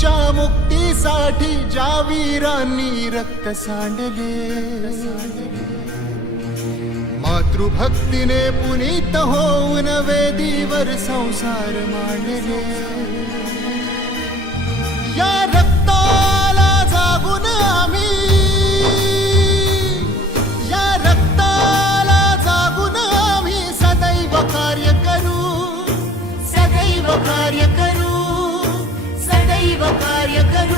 तुमच्या मुक्तीसाठी ज्या वीरांनी रक्त सांडले. मातृभक्तीने पुनीत होऊन वेदीवर संसार मांडले. या रक्ताला जागून आम्ही या रक्ताला जागून आम्ही सदैव कार्य करू सदैव कार्य करू. सदैव कार्य करू